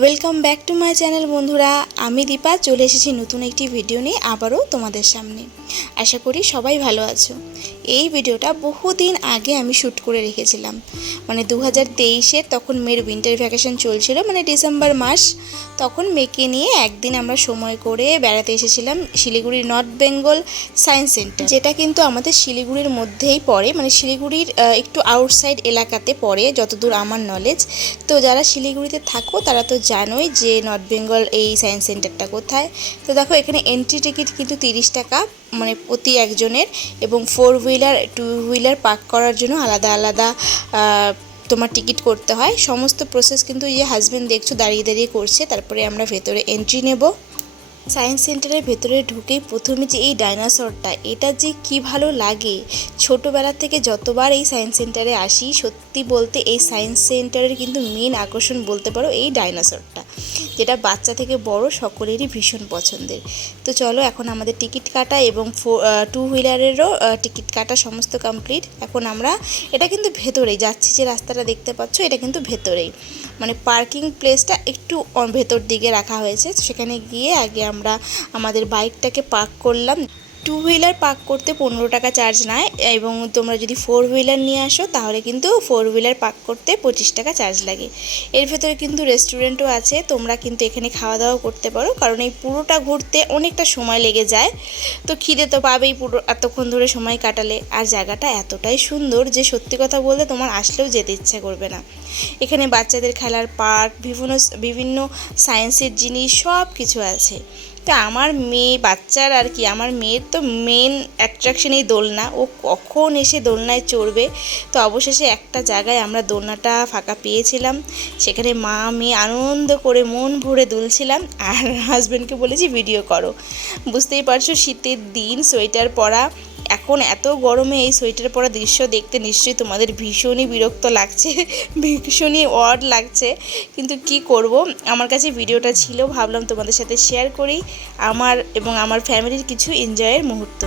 Welcome back to my channel বন্ধুরা। আমি দীপা চলে এসেছি নতুন একটি ভিডিও নিয়ে আবারও তোমাদের সামনে। আশা করি সবাই ভালো আছো। এই ভিডিওটা বহুদিন আগে আমি শ্যুট করে রেখেছিলাম, মানে 2023-এর, তখন মেয়ের উইন্টার ভ্যাকেশন চলছিল, মানে ডিসেম্বর মাস। তখন মেয়েকে নিয়ে একদিন আমরা সময় করে বেড়াতে এসেছিলাম শিলিগুড়ির নর্থ বেঙ্গল সায়েন্স সেন্টার, যেটা কিন্তু আমাদের শিলিগুড়ির মধ্যেই পড়ে, মানে শিলিগুড়ির একটু আউটসাইড এলাকাতে পড়ে যতদূর আমার নলেজ। তো যারা শিলিগুড়িতে থাকো তারা তো জানোই যে নর্থ বেঙ্গল এই সায়েন্স সেন্টারটা কোথায়। তো দেখো, এখানে এন্ট্রি টিকিট কিন্তু 30 টাকা, মানে প্রতি একজনের, এবং 4 হুইলার 2 হুইলার পার্ক করার জন্য আলাদা আলাদা তোমার টিকিট করতে হয়। সমস্ত প্রসেস কিন্তু এই হাজব্যান্ড দেখছো দাঁড়িয়ে দাঁড়িয়ে করছে। তারপরে আমরা ভেতরে এন্ট্রি নেব। সায়েন্স সেন্টারের ভেতরে ঢুকেই প্রথমে যে এই ডাইনোসরটা, এটা যে কি ভালো লাগে। ছোটোবেলা থেকে যতবার এই সায়েন্স সেন্টারে আসি, সত্যি বলতে এই সায়েন্স সেন্টারের কিন্তু মেন আকর্ষণ বলতে পারো এই ডাইনোসরটা, যেটা বাচ্চা থেকে বড় সকলেরই ভীষণ পছন্দের। তো চলো, এখন আমাদের টিকিট কাটা এবং 2 হুইলারেরও টিকিট কাটা সমস্ত কমপ্লিট। এখন আমরা, এটা কিন্তু ভেতরেই যাচ্ছি, যে রাস্তাটা দেখতে পাচ্ছ এটা কিন্তু ভেতরেই, মানে পার্কিং প্লেসটা একটু ভেতর দিকে রাখা হয়েছে। সেখানে গিয়ে আগে আমরা আমাদের বাইকটাকে পার্ক করলাম। 2 হুইলার পার্ক করতে 15 টাকা চার্জ নেয়, এবং তোমরা যদি 4 হুইলার নিয়ে আসো তাহলে কিন্তু 4 হুইলার পার্ক করতে 25 টাকা চার্জ লাগে। এর ভেতরে কিন্তু রেস্টুরেন্টও আছে, তোমরা কিন্তু এখানে খাওয়া দাওয়া করতে পারো, কারণ এই পুরোটা ঘুরতে অনেকটা সময় লেগে যায়। তো খিদে তো পাবেই পুরো এতক্ষণ ধরে সময় কাটালে। আর জায়গাটা এতটাই সুন্দর যে সত্যি কথা বলতে তোমার আসলেও যেতে ইচ্ছা করবে না। এখানে বাচ্চাদের খেলার পার্ক, বিভিন্ন সায়েন্সের জিনিস সব কিছু আছে। তো আমার মেয়ে, বাচ্চার আর কি, আমার মেয়ের তো মেন অ্যাট্রাকশন এই দোলনা। ও কখন এসে দোলনায় চড়বে। তো অবশেষে একটা জায়গায় আমরা দোলনাটা ফাঁকা পেয়েছিলাম, সেখানে মা মেয়ে আনন্দ করে মন ভরে দুলছিলাম। আর হাজব্যান্ডকে বলেছি ভিডিও করো। বুঝতেই পারছো শীতের দিন, সোয়েটার পরা। এখন এত গরমে এই সোয়েটার পরা দৃশ্য দেখতে নিশ্চয়ই তোমাদের ভীষণই বিরক্ত লাগছে, ভীষণই অড লাগছে, কিন্তু কি করব, আমার কাছে ভিডিওটা ছিল, ভাবলাম তোমাদের সাথে শেয়ার করি আমার এবং আমার ফ্যামিলির কিছু এনজয়ের মুহূর্ত।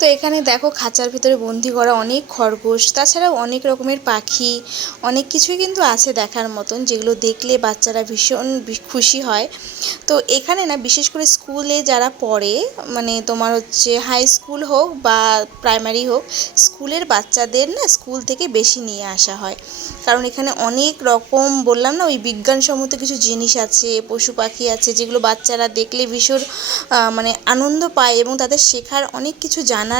তো এখানে দেখো, খাঁচার ভিতরে বন্দি করা অনেক খরগোশ, তাছাড়াও অনেক রকমের পাখি, অনেক কিছুই কিন্তু আছে দেখার মতন, যেগুলো দেখলে বাচ্চারা ভীষণ খুশি হয়। তো এখানে না, বিশেষ করে স্কুলে যারা পড়ে, মানে তোমার হচ্ছে হাই স্কুল হোক বা প্রাইমারি হোক, স্কুলের বাচ্চাদের না স্কুল থেকে বেশি নিয়ে আসা হয়, কারণ এখানে অনেক রকম, বললাম না, ওই বিজ্ঞানসম্মত কিছু জিনিস আছে, পশু পাখি আছে, যেগুলো বাচ্চারা দেখলে ভীষণ মানে আনন্দ পায়, এবং তাদের শেখার অনেক কিছু জানার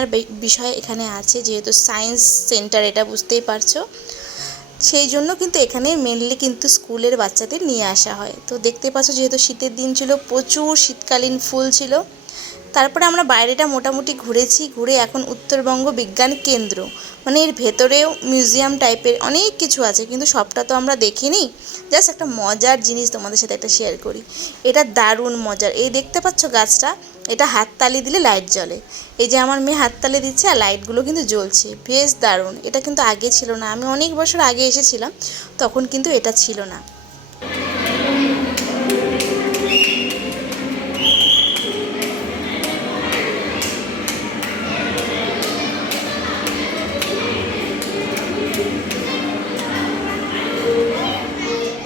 বিষয় এখানে আছে, যেহেতু সায়েন্স সেন্টার, এটা বুঝতেই পারছো। সেই জন্য কিন্তু এখানে মেনলি কিন্তু স্কুলের বাচ্চাদের নিয়ে আসা হয়। তো দেখতে পাচ্ছ, যেহেতু শীতের দিন ছিল, প্রচুর শীতকালীন ফুল ছিল। তারপরে আমরা বাইরেটা মোটামুটি ঘুরেছি, ঘুরে এখন উত্তরবঙ্গ বিজ্ঞান কেন্দ্র, মানে এর ভেতরেও মিউজিয়াম টাইপের অনেক কিছু আছে, কিন্তু সবটা তো আমরা দেখিনি। জাস্ট একটা মজার জিনিস তোমাদের সাথে একটা শেয়ার করি, এটা দারুণ মজার। এই দেখতে পাচ্ছ গাছটা, এটা হাততালি দিলে লাইট জ্বলে। এই যে আমার মেয়ে হাততালি দিচ্ছে আর লাইটগুলো কিন্তু জ্বলছে, বেশ দারুণ। এটা কিন্তু আগে ছিল না, আমি অনেক বছর আগে এসেছিলাম, তখন কিন্তু এটা ছিল না।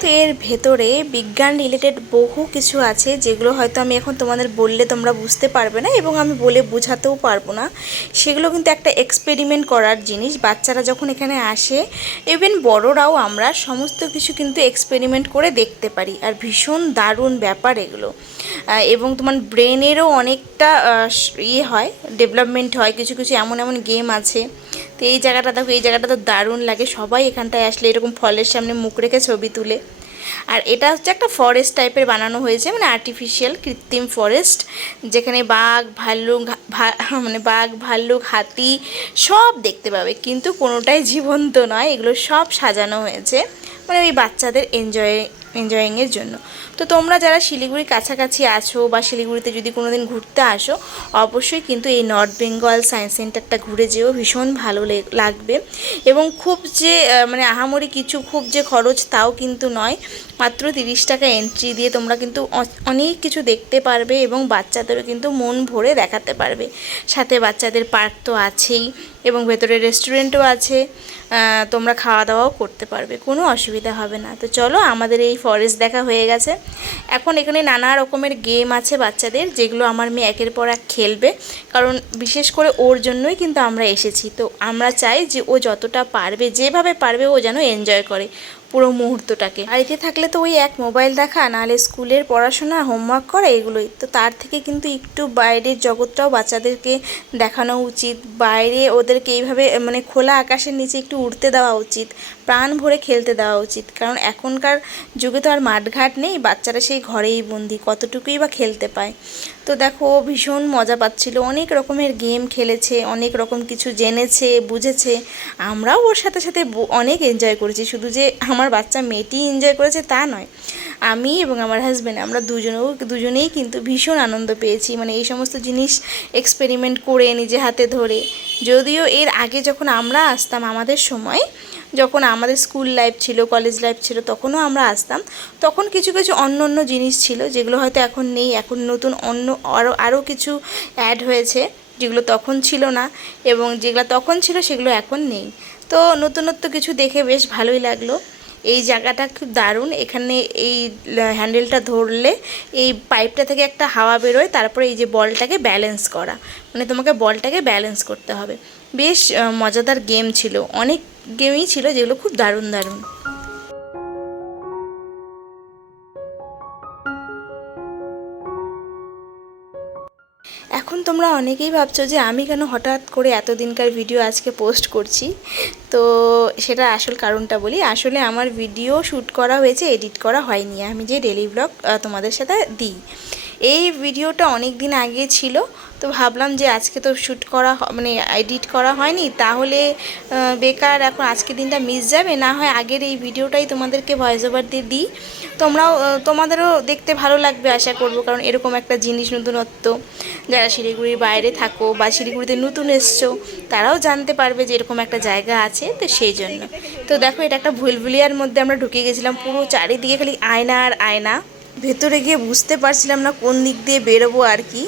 তো এর ভেতরে বিজ্ঞান রিলেটেড বহু কিছু আছে, যেগুলো হয়তো আমি এখন তোমাদের বললে তোমরা বুঝতে পারবে না, এবং আমি বলে বোঝাতেও পারবো না। সেগুলো কিন্তু একটা এক্সপেরিমেন্ট করার জিনিস। বাচ্চারা যখন এখানে আসে, ইভেন বড়রাও, আমরা সমস্ত কিছু কিন্তু এক্সপেরিমেন্ট করে দেখতে পারি, আর ভীষণ দারুণ ব্যাপার এগুলো। এবং তোমার ব্রেনেরও অনেকটা হয়, ডেভেলপমেন্ট হয়। কিছু কিছু এমন এমন গেম আছে। তো এই জায়গাটা দেখো, এই জায়গাটা তো দারুণ লাগে, সবাই এখানটায় আসলে এরকম ফলের সামনে মুখ রেখে ছবি তুলে। আর এটা হচ্ছে একটা ফরেস্ট টাইপের বানানো হয়েছে, মানে আর্টিফিশিয়াল কৃত্রিম ফরেস্ট, যেখানে বাঘ ভাল্লুক, মানে বাঘ ভাল্লুক হাতি সব দেখতে পাবে, কিন্তু কোনোটাই জীবন্ত নয়, এগুলো সব সাজানো হয়েছে, মানে ওই বাচ্চাদের এনজয় এনজয়িংয়ের জন্য। তো তোমরা যারা শিলিগুড়ির কাছাকাছি আছো বা শিলিগুড়িতে যদি কোনো দিন ঘুরতে আসো, অবশ্যই কিন্তু এই নর্থ বেঙ্গল সায়েন্স সেন্টারটা ঘুরে যেও, ভীষণ ভালো লাগবে। এবং খুব যে মানে আহামরি কিছু খুব যে খরচ তাও কিন্তু নয়, মাত্র 30 টাকা এন্ট্রি দিয়ে তোমরা কিন্তু অনেক কিছু দেখতে পারবে এবং বাচ্চাদেরও কিন্তু মন ভরে দেখাতে পারবে। সাথে বাচ্চাদের পার্ক তো আছেই এবং ভেতরে রেস্টুরেন্টও আছে, তোমরা খাওয়া দাওয়াও করতে পারবে, কোনো অসুবিধা হবে না। তো চলো, আমাদের এই ফরেস্ট দেখা হয়ে গেছে। এখন এখানে নানা রকমের গেম আছে বাচ্চাদের, যেগুলো আমার মেয়ে একের পর এক খেলবে, কারণ বিশেষ করে ওর জন্যই কিন্তু আমরা এসেছি। তো আমরা চাই যে ও যতটা পারবে, যেভাবে পারবে, ও যেন এনজয় করে পুরো মুহূর্তটাকে। বাড়িতে থাকলে তো ওই এক মোবাইল দেখা, নাহলে স্কুলের পড়াশোনা, হোমওয়ার্ক করা, এগুলোই তো। তার থেকে কিন্তু একটু বাইরের জগৎটাও বাচ্চাদেরকে দেখানো উচিত, বাইরে ওদেরকে এইভাবে মানে খোলা আকাশের নিচে একটু উঠতে দেওয়া উচিত, প্রাণ ভরে খেলতে দেওয়া উচিত। কারণ এখনকার যুগে তো আর মাঠঘাট নেই, বাচ্চারা সেই ঘরেই বন্দি, কতটুকুই বা খেলতে পায়। তো দেখো, ও ভীষণ মজা পাচ্ছিল, অনেক রকমের গেম খেলেছে, অনেক রকম কিছু জেনেছে, বুঝেছে। আমরাও ওর সাথে সাথে অনেক এনজয় করেছি। শুধু যে আমার বাচ্চা মেয়েটি এনজয় করেছে তা নয়, আমি এবং আমার হাজব্যান্ড আমরা দুজনেই কিন্তু ভীষণ আনন্দ পেয়েছি, মানে এই সমস্ত জিনিস এক্সপেরিমেন্ট করে নিজে হাতে ধরে। যদিও এর আগে যখন আমরা আসতাম, আমাদের সময় যখন আমাদের স্কুল লাইফ ছিল, কলেজ লাইফ ছিল, তখনও আমরা আসতাম, তখন কিছু কিছু অন্য জিনিস ছিল যেগুলো হয়তো এখন নেই। এখন নতুন আরও কিছু অ্যাড হয়েছে যেগুলো তখন ছিল না, এবং যেগুলো তখন ছিল সেগুলো এখন নেই। তো নতুনত্ব কিছু দেখে বেশ ভালোই লাগলো। এই জায়গাটা খুব দারুণ। এখানে এই হ্যান্ডেলটা ধরলে এই পাইপটা থেকে একটা হাওয়া বেরোয়, তারপরে এই যে বলটাকে ব্যালেন্স করা, মানে তোমাকে বলটাকে ব্যালেন্স করতে হবে। বেশ মজাদার গেম ছিল, অনেক গেমই ছিল যেগুলো খুব দারুণ দারুণ। এখন তোমরা অনেকেই ভাবছো যে আমি কেন হঠাৎ করে এতদিনকার ভিডিও আজকে পোস্ট করছি। তো সেটা আসল কারণটা বলি। আসলে আমার ভিডিও শ্যুট করা হয়েছে, এডিট করা হয়নি। আমি যে ডেলি ব্লগ তোমাদের সাথে দিই, এই ভিডিওটা অনেক দিন আগে ছিল। তো ভাবলাম যে আজকে তো শ্যুট করা মানে এডিট করা হয়নি, তাহলে বেকার এখন আজকের দিনটা মিস যাবে। না হয় আগের এই ভিডিওটাই তোমাদেরকে ভয়েস ওভার দিয়ে দিই, তোমাদেরও দেখতে ভালো লাগবে আশা করব। কারণ এরকম একটা জিনিস, নতুনত্ব, যারা শিলিগুড়ির বাইরে থাকো বা শিলিগুড়িতে নতুন এসছো, তারাও জানতে পারবে যে এরকম একটা জায়গা আছে। তো সেই জন্য তো দেখো, এটা একটা ভুলভুলিয়ার মধ্যে আমরা ঢুকে গেছিলাম। পুরো চারিদিকে খালি আয়না আর আয়না, ভেতরে গিয়ে বুঝতে পারছিলাম না কোন দিক দিয়ে বেরোবো আর কি।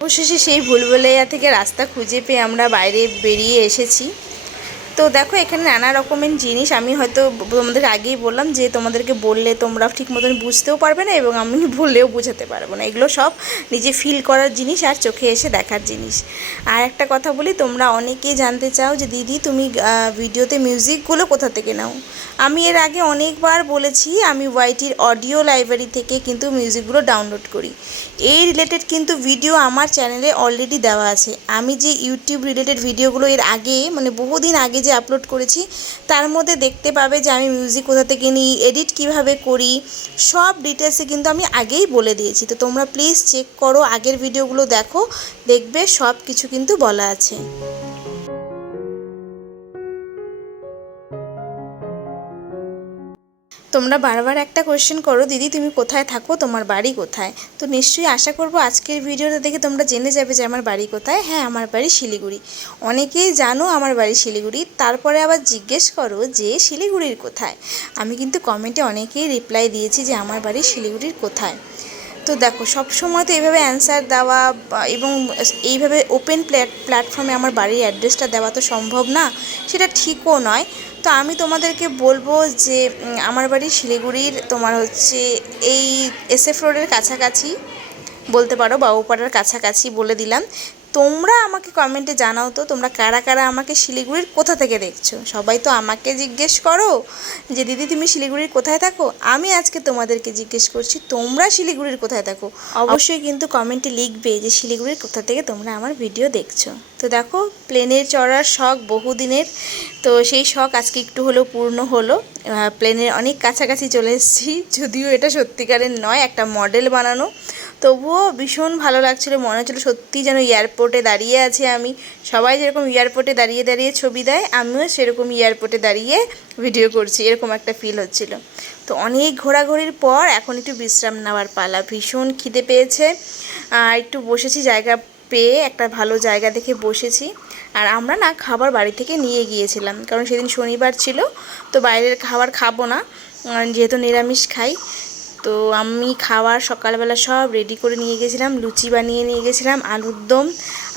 অবশেষে সেই ভুলভুলাইয়া থেকে রাস্তা খুঁজে পেয়ে আমরা বাইরে বেরিয়ে এসেছি। তো দেখো, এখানে নানা রকমের জিনিস, আমি হয়তো তোমাদের আগেই বললাম যে তোমাদেরকে বললে তোমরা ঠিক মতন বুঝতেও পারবে না, এবং আমি বললেও বোঝাতে পারবো না। এগুলো সব নিজে ফিল করার জিনিস আর চোখে এসে দেখার জিনিস। আর একটা কথা বলি, তোমরা অনেকেই জানতে চাও যে দিদি তুমি ভিডিওতে মিউজিকগুলো কোথা থেকে নাও। আমি এর আগে অনেকবার বলেছি, আমি ওয়াইটির অডিও লাইব্রেরি থেকে কিন্তু মিউজিকগুলো ডাউনলোড করি। এই রিলেটেড কিন্তু ভিডিও আমার চ্যানেলে অলরেডি দেওয়া আছে। আমি যে ইউটিউব রিলেটেড ভিডিওগুলো এর আগে মানে বহুদিন আগে যে আপলোড করেছি, তার মধ্যে দেখতে পাবে যে আমি মিউজিক কোথা থেকে নিই, এডিট কিভাবে করি, সব ডিটেলসে কিন্তু আমি আগেই বলে দিয়েছি। তো তোমরা প্লিজ চেক করো, আগের ভিডিওগুলো দেখো, দেখবে সব কিছু কিন্তু বলা আছে। তোমরা বারবার একটা কোয়েশ্চেন করো, দিদি তুমি কোথায় থাকো, তোমার বাড়ি কোথায়। তো নিশ্চয়ই আশা করবো আজকের ভিডিওটা দেখে তোমরা জেনে যাবে যে আমার বাড়ি কোথায়। হ্যাঁ, আমার বাড়ি শিলিগুড়ি। অনেকেই জানো আমার বাড়ি শিলিগুড়ি, তারপরে আবার জিজ্ঞেস করো যে শিলিগুড়ির কোথায়। আমি কিন্তু কমেন্টে অনেকেই রিপ্লাই দিয়েছি যে আমার বাড়ি শিলিগুড়ির কোথায়। তো দেখো, সব সময় তো এইভাবে অ্যান্সার দেওয়া এবং এইভাবে ওপেন প্ল্যাটফর্মে আমার বাড়ির অ্যাড্রেসটা দেওয়া তো সম্ভব না, সেটা ঠিকও নয়। তো আমি তোমাদেরকে বলবো যে আমার বাড়ি শিলিগুড়ির তোমার হচ্ছে এই SF রোডের কাছাকাছি বলতে পারো, বাবুপাড়ার কাছাকাছি বলে দিলাম। তোমরা আমাকে কমেন্টে জানাও তো তোমরা কারা কারা আমাকে শিলিগুড়ির কোথা থেকে দেখছো। সবাই তো আমাকে জিজ্ঞেস করো যে দিদি তুমি শিলিগুড়ির কোথায় থাকো। আমি আজকে তোমাদেরকে জিজ্ঞেস করছি তোমরা শিলিগুড়ির কোথায় থাকো। অবশ্যই কিন্তু কমেন্টে লিখবে যে শিলিগুড়ির কোথা থেকে তোমরা আমার ভিডিও দেখছো। তো দেখো, প্লেনের চড়ার শখ বহুদিনের, তো সেই শখ আজকে একটু হলেও পূর্ণ হলো। প্লেনের অনেক কাছাকাছি চলে এসেছি, যদিও এটা সত্যিকারের নয়, একটা মডেল বানানো। তবুও ভীষণ ভালো লাগছিলো, মনে হচ্ছিলো সত্যি যেন এয়ারপোর্টে দাঁড়িয়ে আছি আমি। সবাই যেরকম এয়ারপোর্টে দাঁড়িয়ে দাঁড়িয়ে ছবি দেয়, আমিও সেরকম এয়ারপোর্টে দাঁড়িয়ে ভিডিও করছি, এরকম একটা ফিল হচ্ছিলো। তো অনেক ঘোরাঘুরির পর এখন একটু বিশ্রাম নেওয়ার পালা। ভীষণ খিদে পেয়েছে, একটু বসেছি, জায়গা পেয়ে একটা ভালো জায়গা দেখে বসেছি। আর আমরা না খাবার বাড়ি থেকে নিয়ে গিয়েছিলাম, কারণ সেদিন শনিবার ছিল, তো বাইরের খাবার খাবো না, যেহেতু নিরামিষ খাই। তো আমি খাবার সকালবেলা সব রেডি করে নিয়ে গেছিলাম, লুচি বানিয়ে নিয়ে গেছিলাম, আলুর দম,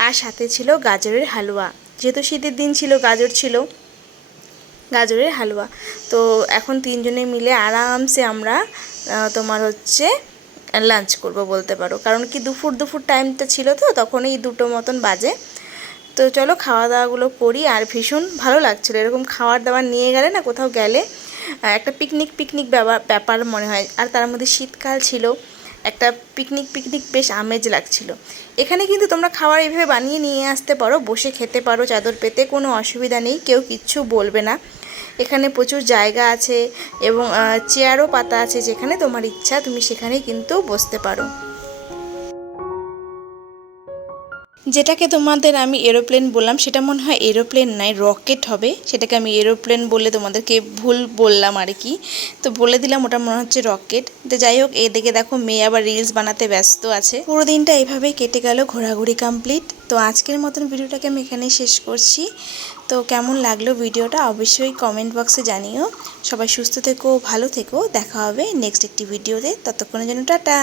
আর সাথে ছিল গাজরের হালুয়া। যেহেতু শীতের দিন ছিল, গাজর ছিল, গাজরের হালুয়া। তো এখন তিনজনে মিলে আরামসে আমরা তোমার হচ্ছে লাঞ্চ করব বলতে পারো, কারণ কি দুপুর টাইমটা ছিল, তো তখন এই 2টো মতন বাজে। তো চলো খাওয়া দাওয়াগুলো করি। আর ভীষণ ভালো লাগছিলো, এরকম খাবার দাবার নিয়ে গেলে না, কোথাও গেলে একটা পিকনিক ব্যাপার মনে হয়। আর তার মধ্যে শীতকাল ছিল, একটা পিকনিক বেশ আমেজ লাগছিল। এখানে কিন্তু তোমরা খাবার এইভাবে বানিয়ে নিয়ে আসতে পারো, বসে খেতে পারো চাদর পেতে, কোনো অসুবিধা নেই, কেউ কিচ্ছু বলবে না। এখানে প্রচুর জায়গা আছে এবং চেয়ারও পাতা আছে, যেখানে তোমার ইচ্ছা তুমি সেখানেই কিন্তু বসতে পারো। যেটাকে তোমাদের আমি এরোপ্লেন বললাম, সেটা মনে হয় এরোপ্লেন নয়, রকেট হবে। সেটাকে আমি এরোপ্লেন বলে তোমাদেরকে ভুল বললাম আর কি, তো বলে দিলাম ওটা মনে হচ্ছে রকেট। তো যাই হোক, এদিকে দেখো মেয়ে আবার রিলস বানাতে ব্যস্ত আছে। পুরো দিনটা এইভাবেই কেটে গেল, ঘোরাঘুরি কমপ্লিট। তো আজকের মতন ভিডিওটাকে আমি এখানেই শেষ করছি। তো কেমন লাগলো ভিডিওটা অবশ্যই কমেন্ট বক্সে জানিও। সবাই সুস্থ থেকো, ভালো থেকো, দেখা হবে নেক্সট একটি ভিডিওতে। ততক্ষণের জন্য টাটা।